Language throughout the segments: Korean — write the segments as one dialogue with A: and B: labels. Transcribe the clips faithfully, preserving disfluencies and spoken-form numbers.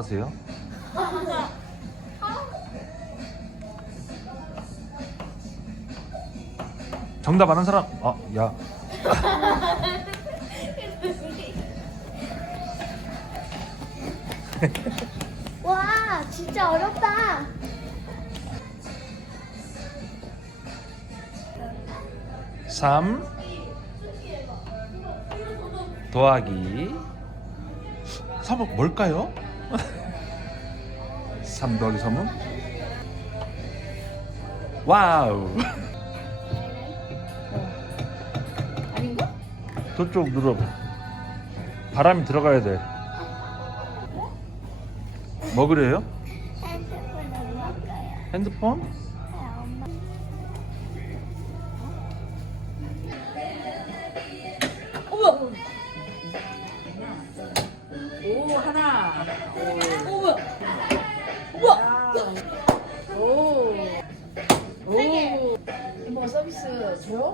A: 뽑아보세요. 정답 아는 사람? 아, 야.
B: 와, 진짜 어렵다.
A: 삼 더하기 삼은 뭘까요? 삼 더하기 삼은? 와우.
B: 아닌가?
A: 저쪽 눌러봐. 바람이 들어가야 돼. 뭐 그래요?
B: 핸드폰 엄마가요.
A: 핸드폰?
B: 엄마.
C: 어머! 오, 하나. 오, 우와. 우와. 오. 오. 이모 서비스 줘요?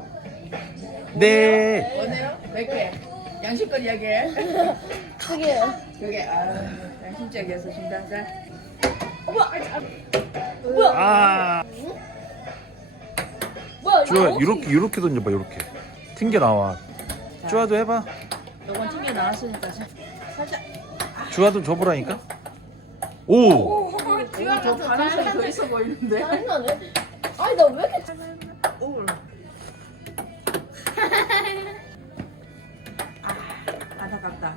A: 네.
C: 원해요? 몇 개? 양심껏 이야기해.
B: 그게요.
C: 그게 아, 양심적이어서 준다. 자.
A: 아.
C: 뭐야?
A: 주아 이렇게 이렇게 던져봐 이렇게. 튕겨 나와. 주아도 해봐.
C: 요건 튕겨 나왔으니까 자, 살짝.
A: 주아도 줘보라니까. 오.
C: 더 가능성이 더 있어 보이는데.
B: 장난해? 아니, 나 왜 이렇게 잘
C: 오. 아, 안타깝다.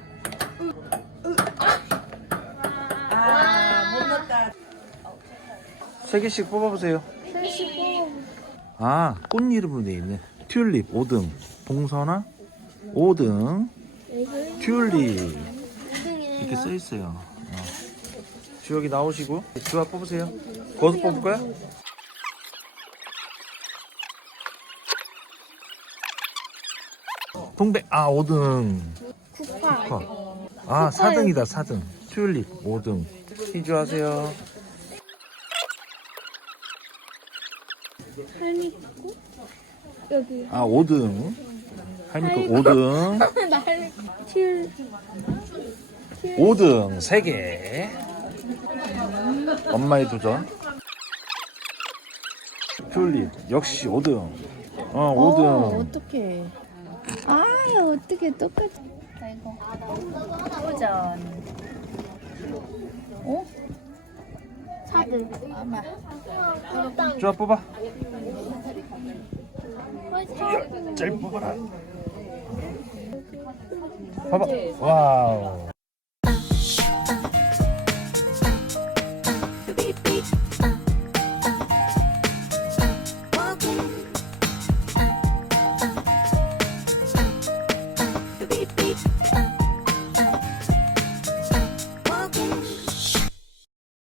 C: 아, 못 넣었다.
A: 세 개씩 뽑아보세요.
B: 셋이고.
A: 아, 꽃 이름으로 돼 있네. 튤립 오 등, 봉선화 오 등, 튤립 이렇게 써 있어요. 어. 주혁이 나오시고 주아 뽑으세요. 거기서 뽑을 거야? 동백 아 오 등.
B: 국화.
A: 국화. 아 사 등이다 사 등. 튤립 오 등. 희주하세요.
B: 할미국? 여기.
A: 아 오 등. 할미꽃 오 등.
B: 날. 틸.
A: 오 등 세 개. 엄마의 도전. 튤립 역시 오 등. 어 오 등.
B: 어떡해. 아, 어떡해. 똑같아. 이거.
C: 도전.
B: 어? 사 등.
C: 아마.
A: 주아 뽑아.
B: 사 등.
A: 잘 뽑아라. 봐봐. 와우.